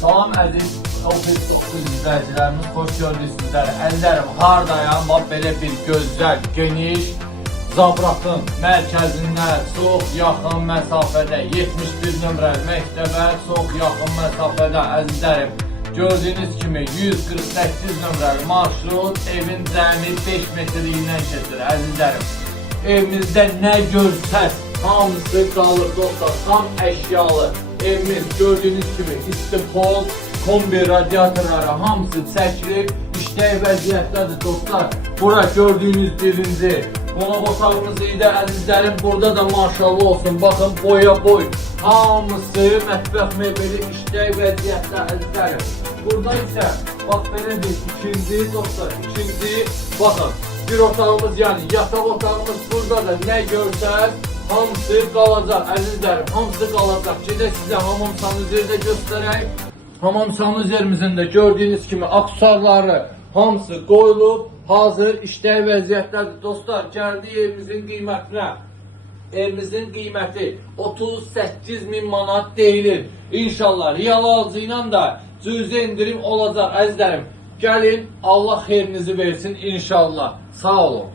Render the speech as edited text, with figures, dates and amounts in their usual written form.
Salam əziz ofis izləyicilərimiz, xoş gördük sizləri. Əllərim hardayam, bax belə bir gözəl, geniş Zabratın mərkəzində çox yaxın məsafədə 71 nömrəli məktəbə çox yaxın məsafədə əzizlərim. Gördüyünüz kimi 148 nömrəli marşrut evin cəmi 5 metrliyindən keçir əzizlərim. Evimizdə nə görsəz hamısı qalır dostlar, tam əşyalı. Evimiz gördüyünüz kimi istipol, kombi radiatorları hamısı çəkilib, işlək vəziyyətdədir dostlar. Bura gördüyünüz birinci qonaq otağımız idi əzizlərim. Burada da maşallah olsun, baxın boya boy. Hamısı mətbəx mebeli işlək vəziyyətdə əzizlərim. Burada isə bax belə bir ikinci dostlar, ikinci baxın. Bir otağımız yəni yataq otağımız, burada da nə görsəz hamısı qalacaq əzizlərim, hamısı qalacaq. Gedək sizə hamam sanuzeri də göstərək. Hamam sanuzerimizin də gördüyünüz kimi aksesuarları hamısı qoyulub, hazır işlək vəziyyətdədir. Dostlar, gəldik evimizin qiymətinə. Evimizin qiyməti 38.000 manat deyilir. İnşallah real alıcı ilə də cüzi indirim olacaq əzizlərim. Gəlin, Allah xeyrinizi versin inşallah. Sağ olun.